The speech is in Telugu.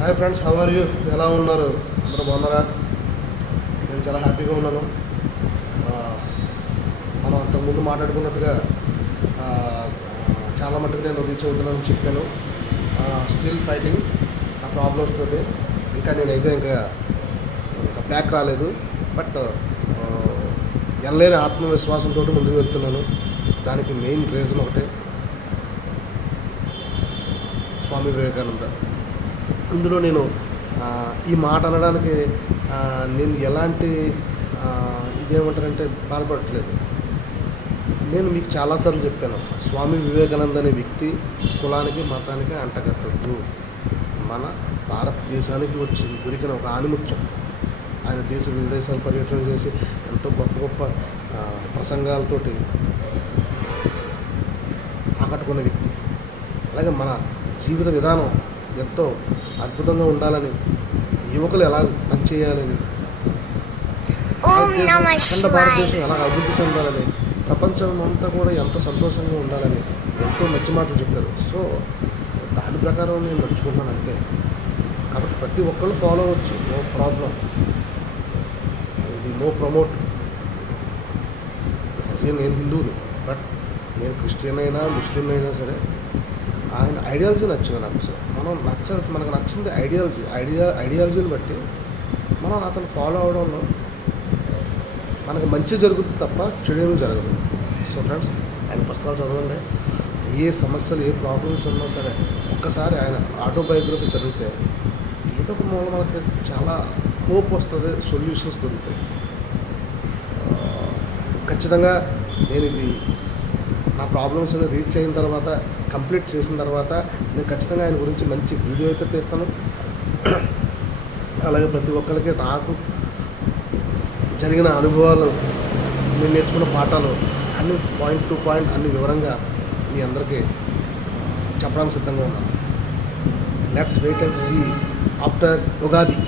Hi friends, how are you? ఎలా ఉన్నారు? అందరూ బాగున్నారా? నేను చాలా హ్యాపీగా ఉన్నాను. మనం అంతకుముందు మాట్లాడుకున్నట్టుగా చాలా మట్టుకు నేను రీచ్ అవుతున్నానని చెప్పాను. స్టిల్ ఫైటింగ్ నా ప్రాబ్లమ్స్ తోటి. ఇంకా నేనైతే ఇంకా బ్యాక్ రాలేదు. బట్ ఎనలేని ఆత్మవిశ్వాసంతో ముందుకు వెళ్తున్నాను. దానికి మెయిన్ రీజన్ ఒకటే, స్వామి వివేకానంద. ఇందులో నేను ఈ మాట అనడానికి నేను ఎలాంటి ఇదేమంటారంటే బాధపడట్లేదు. నేను మీకు చాలాసార్లు చెప్పాను, స్వామి వివేకానంద అనే వ్యక్తి కులానికి మతానికి అంటగట్టద్దు. మన భారతదేశానికి వచ్చి దొరికిన ఒక ఆనిముత్యం. ఆయన దేశ విదేశాలు పర్యటన చేసి ఎంతో గొప్ప గొప్ప ప్రసంగాలతోటి ఆకట్టుకున్న వ్యక్తి. అలాగే మన జీవిత విధానం ఎంతో అద్భుతంగా ఉండాలని, యువకులు ఎలా పనిచేయాలని, అఖండ భారతదేశం ఎలా అభివృద్ధి చెందాలని, ప్రపంచం అంతా కూడా ఎంత సంతోషంగా ఉండాలని ఎంతో మంచి మాటలు చెప్పారు. సో దాని ప్రకారం నేను నడుచుకున్నాను అంతే. కాబట్టి ప్రతి ఒక్కళ్ళు ఫాలో అవ్వచ్చు, నో ప్రాబ్లం. ఇది నో ప్రమోట్. నేను హిందువుని, బట్ నేను క్రిస్టియన్ అయినా ముస్లిం అయినా సరే ఆయన ఐడియాలజీ నచ్చింది నాకు. సో మనకు నచ్చింది ఐడియాలజీని బట్టి మనం అతను ఫాలో అవడంలో మనకు మంచి జరుగుతుంది తప్ప చెడు జరగదు. సో ఫ్రెండ్స్, ఆయన పుస్తకాలు చదవండి. ఏ సమస్యలు ఏ ప్రాబ్లమ్స్ ఉన్నా సరే ఒక్కసారి ఆయన ఆటోబయోగ్రఫీ చదివితే ఏదో ఒక మూల మనకి చాలా హోప్ వస్తుంది, సొల్యూషన్స్ దొరుకుతాయి. ఖచ్చితంగా నేను ఇది నా ప్రాబ్లమ్స్ రీచ్ అయిన తర్వాత, కంప్లీట్ చేసిన తర్వాత నేను ఖచ్చితంగా ఆయన గురించి మంచి వీడియో అయితే తీస్తాను. అలాగే ప్రతి ఒక్కరికి నాకు జరిగిన అనుభవాలు, నేను నేర్చుకున్న పాఠాలు అన్ని పాయింట్ టు పాయింట్ అన్ని వివరంగా మీ అందరికీ చెప్పడానికి సిద్ధంగా ఉన్నాను. Let's wait and see after Ugadi.